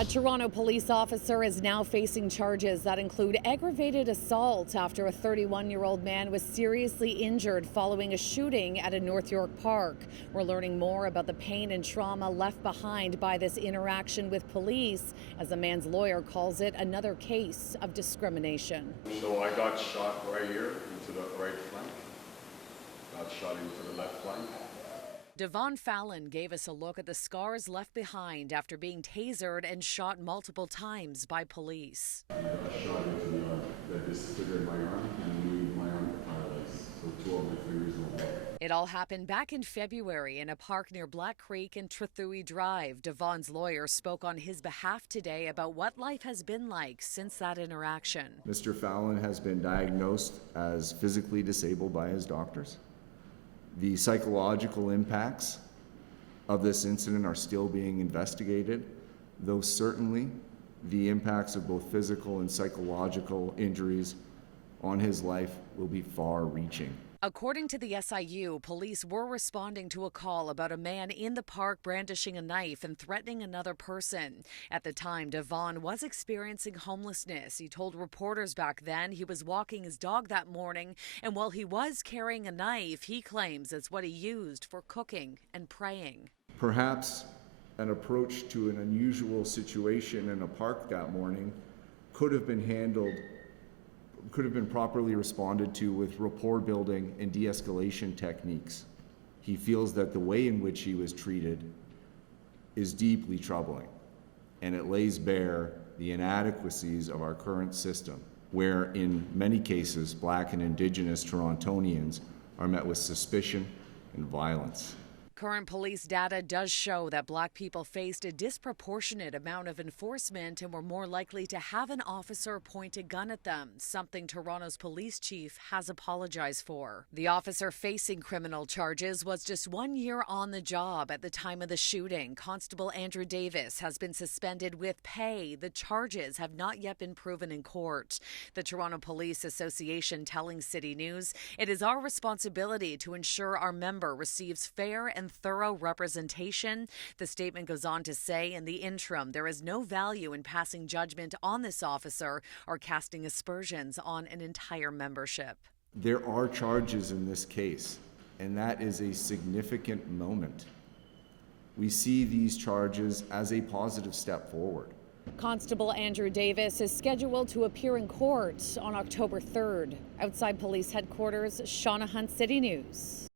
A Toronto police officer is now facing charges that include aggravated assault after a 31-year-old man was seriously injured following a shooting at a North York park. We're learning more about the pain and trauma left behind by this interaction with police, as the man's lawyer calls it another case of discrimination. So I got shot right here into the right flank, got shot into the left flank. Devon Fallon gave us a look at the scars left behind after being tasered and shot multiple times by police. I got shot into the arm that disfigured my arm and moved my arm paralyzed, so two of my fingers went back. It all happened back in February in a park near Black Creek and Trethewey Drive. Devon's lawyer spoke on his behalf today about what life has been like since that interaction. Mr. Fallon has been diagnosed as physically disabled by his doctors. The psychological impacts of this incident are still being investigated, though certainly the impacts of both physical and psychological injuries on his life will be far-reaching. According to the SIU, police were responding to a call about a man in the park brandishing a knife and threatening another person. At the time, Devon was experiencing homelessness. He told reporters back then he was walking his dog that morning, and while he was carrying a knife, he claims it's what he used for cooking and praying. Perhaps an approach to an unusual situation in a park that morning could have been properly responded to with rapport building and de-escalation techniques. He feels that the way in which he was treated is deeply troubling, and it lays bare the inadequacies of our current system, where in many cases Black and Indigenous Torontonians are met with suspicion and violence. Current police data does show that Black people faced a disproportionate amount of enforcement and were more likely to have an officer point a gun at them, something Toronto's police chief has apologized for. The officer facing criminal charges was just 1 year on the job at the time of the shooting. Constable Andrew Davis has been suspended with pay. The charges have not yet been proven in court. The Toronto Police Association telling CityNews, "It is our responsibility to ensure our member receives fair and thorough representation." The statement goes on to say, in the interim, there is no value in passing judgment on this officer or casting aspersions on an entire membership. There are charges in this case, and that is a significant moment. We see these charges as a positive step forward. Constable Andrew Davis is scheduled to appear in court on October 3rd. Outside police headquarters, Shauna Hunt, City News.